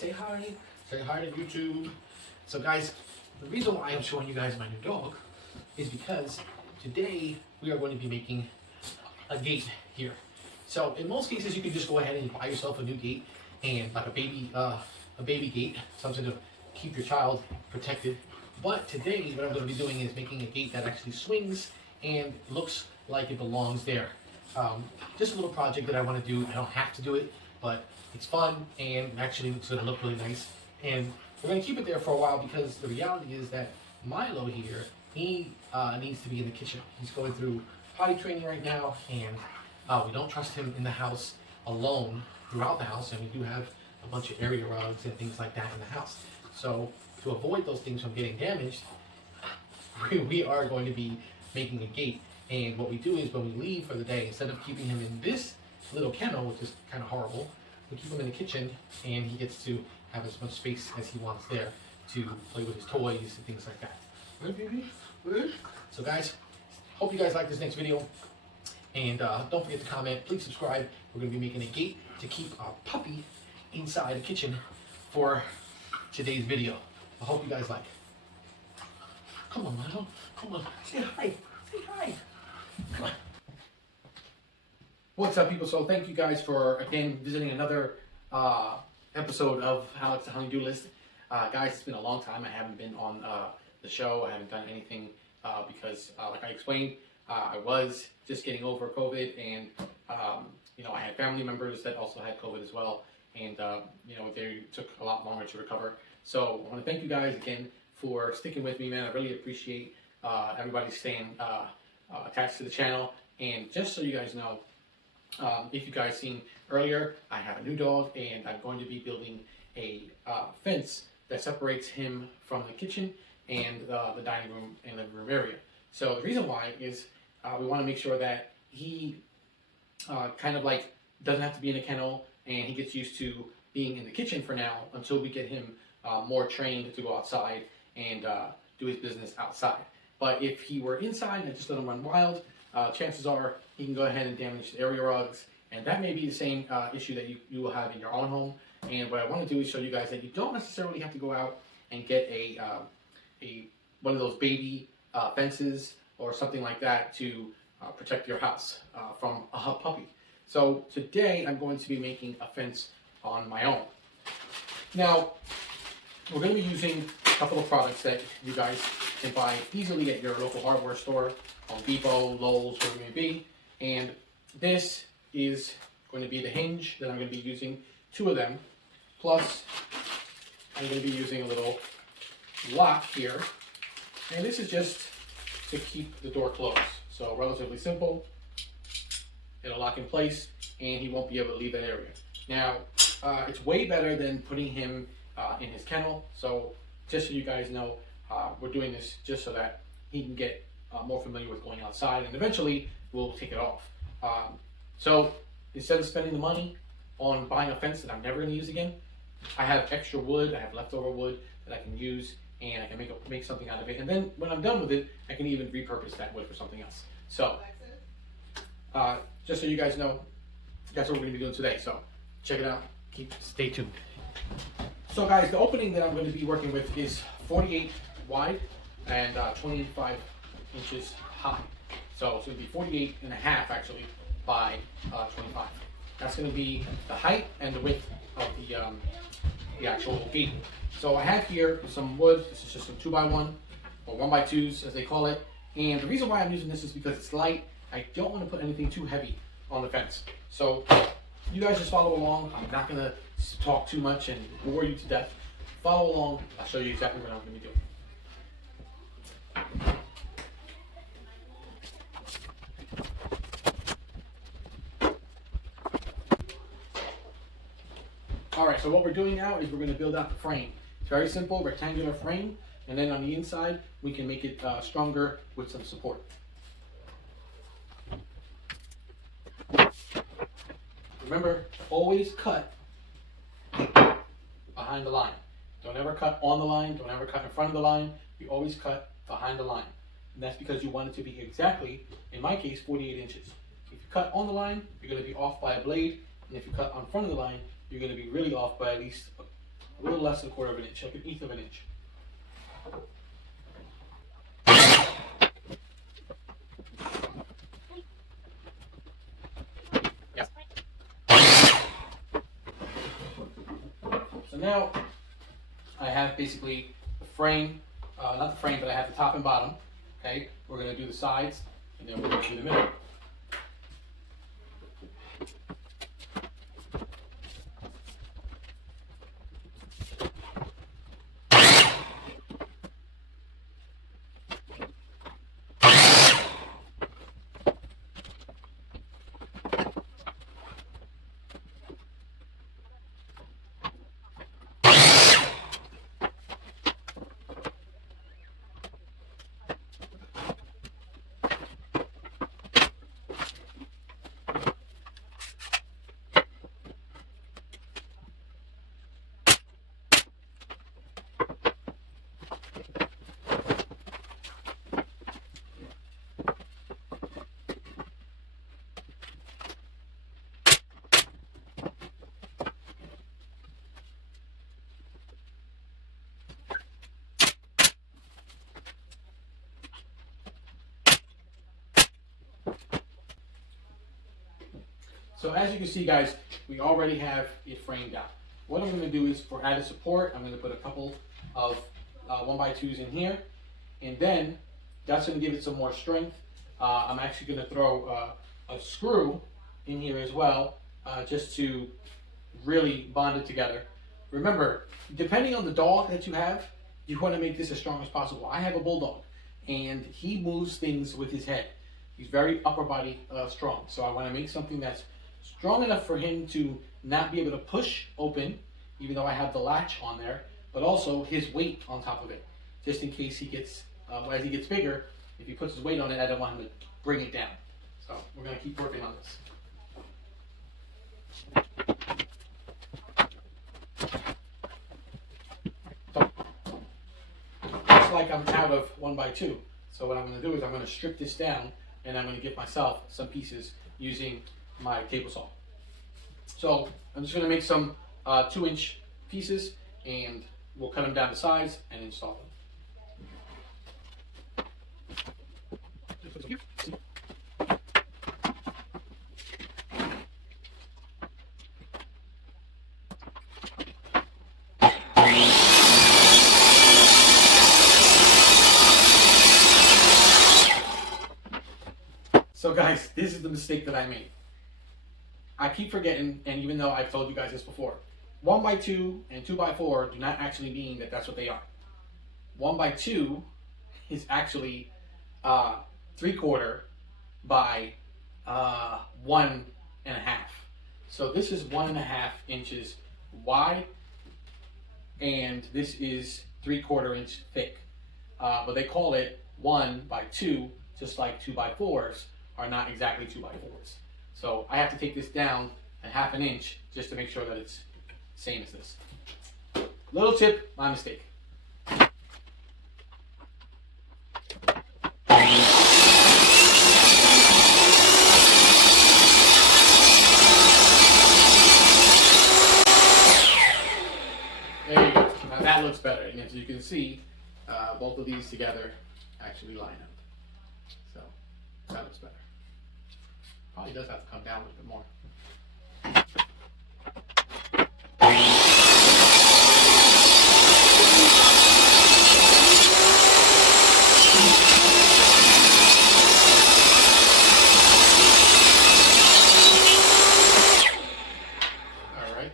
Say hi. Say hi to YouTube. So guys, the reason why I'm showing you guys my new dog is because today we are going to be making a gate here. So in most cases you can just go ahead and buy yourself a new gate and like a baby gate, something to keep your child protected. But today what I'm going to be doing is making a gate that actually swings and looks like it belongs there. Just a little project that I want to do. I don't have to do it, but it's fun and actually it's going to look really nice. And we're going to keep it there for a while because the reality is that Milo here, he needs to be in the kitchen. He's going through potty training right now, and we don't trust him in the house alone throughout the house, and we do have a bunch of area rugs and things like that in the house. So to avoid those things from getting damaged, we are going to be making a gate. And what we do is when we leave for the day, instead of keeping him in this little kennel, which is kind of horrible, we keep him in the kitchen and he gets to have as much space as he wants there to play with his toys and things like that. Right, baby? Right? So guys, hope you guys like this next video. And don't forget to comment, please subscribe. We're going to be making a gate to keep our puppy inside the kitchen for today's video. I hope you guys like. Come on, Milo. Come on. Say hi. Say hi. Come on. What's up, people? So thank you guys for, again, visiting another episode of Alex the Honeydew List. Guys, it's been a long time. I haven't been on the show. I haven't done anything because, like I explained, I was just getting over COVID, and I had family members that also had COVID as well, and they took a lot longer to recover. So I want to thank you guys again for sticking with me, man. I really appreciate everybody staying attached to the channel. And just so you guys know, if you guys seen earlier, I have a new dog, and I'm going to be building a fence that separates him from the kitchen and the dining room and living room area. So the reason why is we want to make sure that he kind of like doesn't have to be in a kennel, and he gets used to being in the kitchen for now until we get him more trained to go outside and do his business outside. But if he were inside and just let him run wild, chances are he can go ahead and damage the area rugs, and that may be the same issue that you will have in your own home. And what I want to do is show you guys that you don't necessarily have to go out and get one of those baby fences or something like that to protect your house from a puppy. So today I'm going to be making a fence on my own. Now we're going to be using a couple of products that you guys can buy easily at your local hardware store, Home Depot, Lowe's, wherever it may be. And this is going to be the hinge that I'm going to be using, 2 of them. Plus, I'm going to be using a little lock here. And this is just to keep the door closed. So relatively simple. It'll lock in place and he won't be able to leave that area. Now, it's way better than putting him in his kennel. So just so you guys know, we're doing this just so that he can get more familiar with going outside, and eventually we'll take it off. So instead of spending the money on buying a fence that I'm never going to use again, I have extra wood, I have leftover wood that I can use, and I can make something out of it. And then when I'm done with it, I can even repurpose that wood for something else. So just so you guys know, that's what we're going to be doing today. So check it out. Stay tuned. So guys, the opening that I'm going to be working with is 48 wide and 25 inches high. So it's going to be 48 and a half actually by 25. That's going to be the height and the width of the actual gate. So I have here some wood. This is just some 2x1 or 1x2s as they call it. And the reason why I'm using this is because it's light. I don't want to put anything too heavy on the fence. So you guys just follow along. I'm not going to talk too much and bore you to death. Follow along. I'll show you exactly what I'm going to be doing. Alright, so what we're doing now is we're going to build out the frame. It's very simple, rectangular frame, and then on the inside we can make it stronger with some support. Remember, always cut behind the line. Don't ever cut on the line, don't ever cut in front of the line. You always cut behind the line. And that's because you want it to be exactly, in my case, 48 inches. If you cut on the line, you're going to be off by a blade, and if you cut on front of the line, you're going to be really off by at least a little less than a quarter of an inch, like an eighth of an inch. So now I have basically the frame, not the frame, but I have the top and bottom. Okay, we're going to do the sides, and then we're going to do the middle. So as you can see, guys, we already have it framed out. What I'm going to do is, for added support, I'm going to put a couple of 1x2s in here, and then that's going to give it some more strength. I'm actually going to throw a screw in here as well, just to really bond it together. Remember, depending on the dog that you have, you want to make this as strong as possible. I have a bulldog, and he moves things with his head. He's very upper body strong, so I want to make something that's strong enough for him to not be able to push open, even though I have the latch on there, but also his weight on top of it, just in case he gets, as he gets bigger, if he puts his weight on it, I don't want him to bring it down. So we're going to keep working on this. So, looks like I'm out of 1x2. So what I'm going to do is I'm going to strip this down, and I'm going to give myself some pieces using my table saw. So I'm just going to make some 2-inch pieces, and we'll cut them down to size and install them. So guys, this is the mistake that I made. I keep forgetting, and even though I've told you guys this before, 1x2 and 2x4 do not actually mean that that's what they are. 1x2 is actually 3/4 by 1.5. So this is 1.5 inches wide, and this is 3/4 inch thick. But they call it 1x2, just like 2x4s are not exactly 2x4s. So I have to take this down 1/2 inch just to make sure that it's same as this. Little tip, my mistake. There you go. Now that looks better, and as you can see, both of these together actually line up. So that looks better. Probably does have to come down a little bit more. Alright.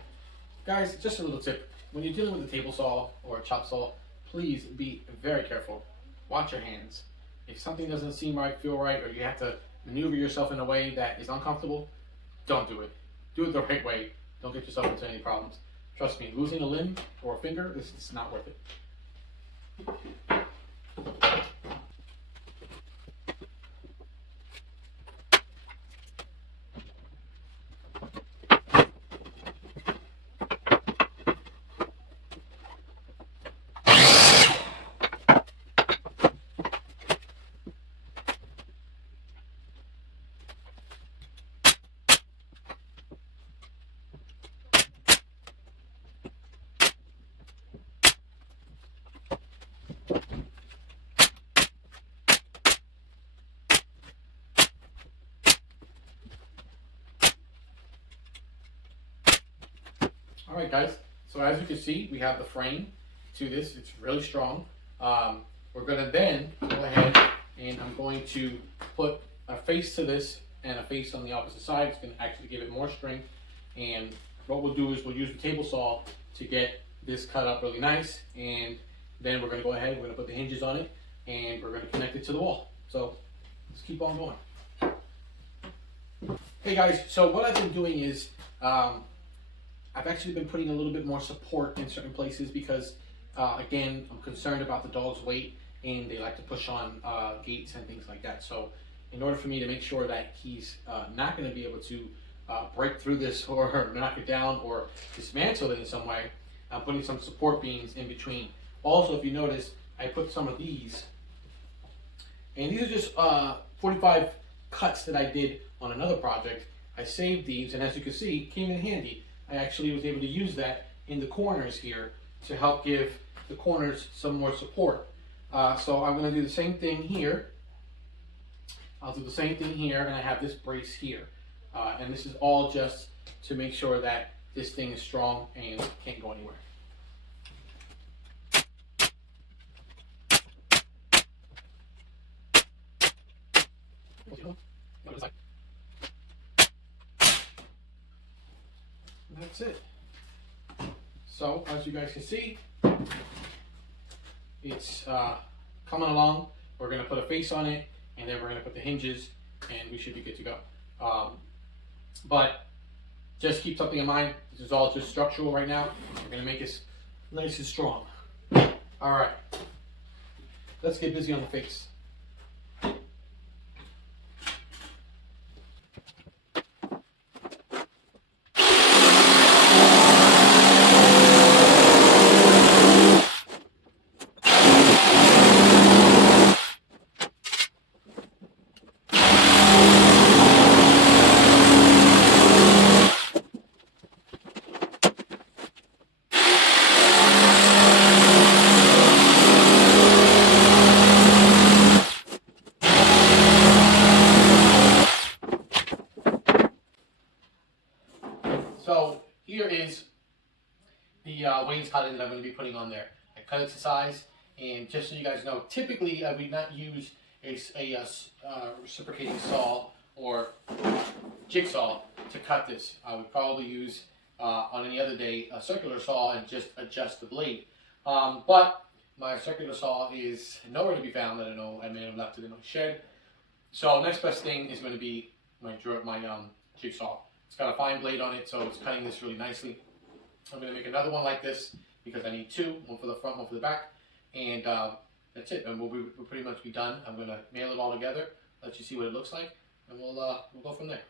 Guys, just a little tip. When you're dealing with a table saw or a chop saw, please be very careful. Watch your hands. If something doesn't seem right, feel right, or you have to maneuver yourself in a way that is uncomfortable, don't do it. Do it the right way. Don't get yourself into any problems. Trust me, losing a limb or a finger is not worth it. All right, guys. So as you can see, we have the frame to this. It's really strong. We're gonna then go ahead and I'm going to put a face to this and a face on the opposite side. It's gonna actually give it more strength. And what we'll do is we'll use the table saw to get this cut up really nice. And then we're gonna go ahead, we're gonna put the hinges on it and we're gonna connect it to the wall. So let's keep on going. Hey guys, so what I've been doing is I've actually been putting a little bit more support in certain places because again, I'm concerned about the dog's weight and they like to push on gates and things like that. So in order for me to make sure that he's not going to be able to break through this or knock it down or dismantle it in some way, I'm putting some support beams in between. Also, if you notice, I put some of these, and these are just 45 cuts that I did on another project. I saved these, and as you can see, came in handy. I actually was able to use that in the corners here to help give the corners some more support. So I'm going to do the same thing here. I'll do the same thing here, and I have this brace here. And this is all just to make sure that this thing is strong and can't go anywhere. And that's it. So as you guys can see, it's coming along. We're going to put a face on it, and then we're going to put the hinges, and we should be good to go. But just keep something in mind. This is all just structural right now. We're going to make this nice and strong. All right. Let's get busy on the face. So here is the wainscoting that I'm going to be putting on there. I cut it to size, and just so you guys know, typically I would not use a reciprocating saw or jigsaw to cut this. I would probably use on any other day a circular saw and just adjust the blade. But my circular saw is nowhere to be found. I don't know. I may have left it in my shed. So next best thing is going to be my jigsaw. It's got a fine blade on it, so it's cutting this really nicely. I'm going to make another one like this because I need two, one for the front, one for the back, and that's it. And we'll pretty much be done. I'm going to nail it all together, let you see what it looks like, and we'll go from there.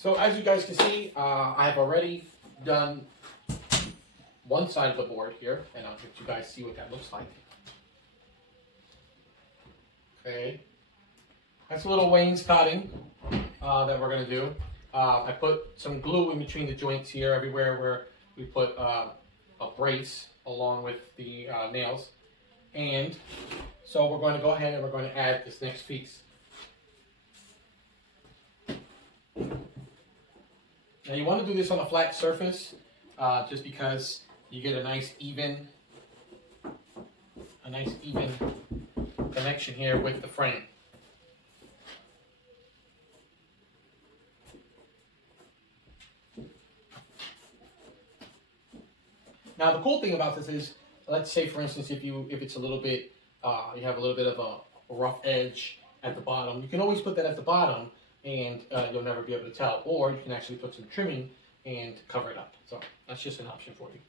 So as you guys can see, I've already done one side of the board here, and I'll let you guys see what that looks like. Okay, that's a little wainscoting that we're going to do. I put some glue in between the joints here, everywhere where we put a brace along with the nails. And so we're going to go ahead and we're going to add this next piece. Now you want to do this on a flat surface, just because you get a nice even connection here with the frame. Now the cool thing about this is, let's say for instance, if it's a little bit, you have a little bit of a rough edge at the bottom, you can always put that at the bottom, and you'll never be able to tell. Or you can actually put some trimming and cover it up. So that's just an option for you.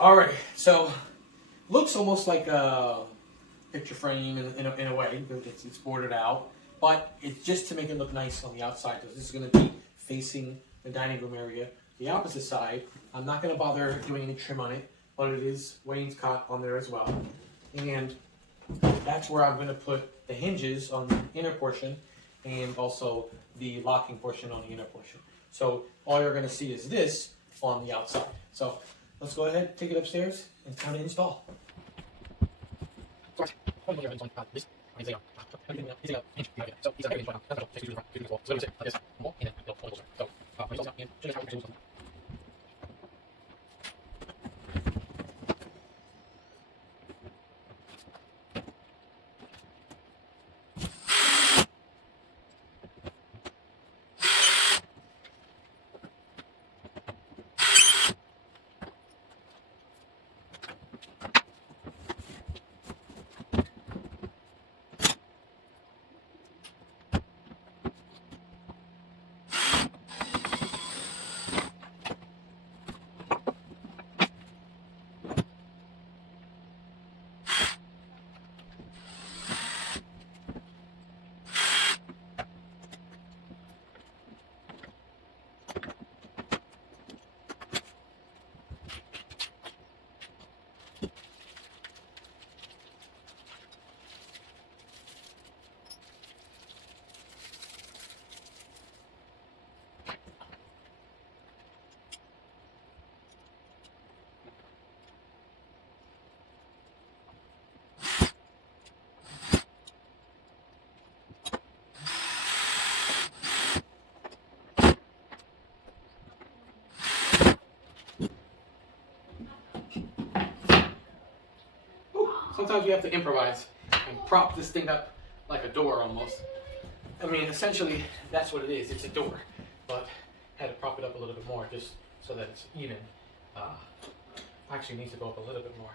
Alright, so looks almost like a picture frame in a way. It's bordered out, but it's just to make it look nice on the outside. Because this is going to be facing the dining room area. The opposite side, I'm not going to bother doing any trim on it, but it is wainscot on there as well. And that's where I'm going to put the hinges on the inner portion and also the locking portion on the inner portion. So all you're going to see is this on the outside. So let's go ahead, take it upstairs, and it's time to install. Sometimes we have to improvise and prop this thing up like a door almost. I mean, essentially, that's what it is. It's a door, but I had to prop it up a little bit more just so that it's even. Actually, needs to go up a little bit more.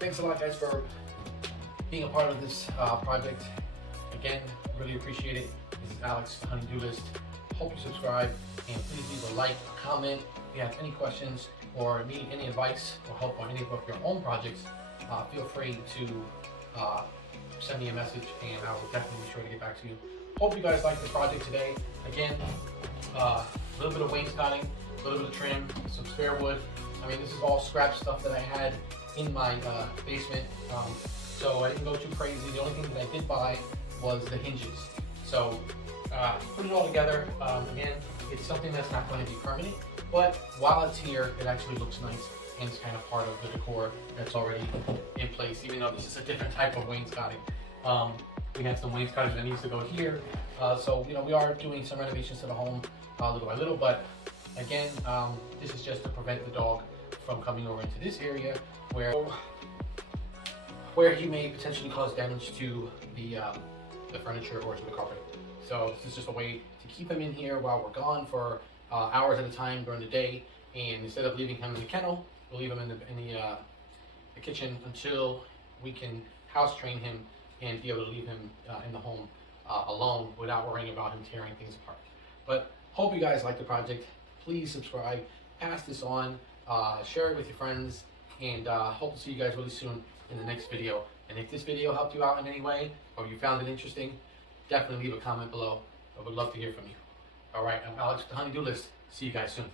Thanks a lot, guys, for being a part of this project. Again, really appreciate it. This is Alex, the Honey-Do List. Hope you subscribe, and please leave a like, a comment. If you have any questions or need any advice or help on any of your own projects, feel free to send me a message, and I will definitely be sure to get back to you. Hope you guys liked the project today. Again, a little bit of wainscoting, a little bit of trim, some spare wood. I mean, this is all scrap stuff that I had in my basement, so I didn't go too crazy. The only thing that I did buy was the hinges. So put it all together. Again, it's something that's not going to be permanent, but while it's here, it actually looks nice, and it's kind of part of the decor that's already in place, even though this is a different type of wainscoting. We have some wainscoting that needs to go here, so you know, we are doing some renovations to the home little by little, but again, this is just to prevent the dog from coming over into this area where he may potentially cause damage to the furniture or to the carpet. So this is just a way to keep him in here while we're gone for hours at a time during the day, and instead of leaving him in the kennel, we'll leave him in the kitchen until we can house train him and be able to leave him in the home alone without worrying about him tearing things apart. But hope you guys like the project. Please subscribe, pass this on, share it with your friends, and hope to see you guys really soon in the next video. And if this video helped you out in any way, or you found it interesting, definitely leave a comment below. I would love to hear from you. All right, I'm Alex with the Honey-Do List. See you guys soon.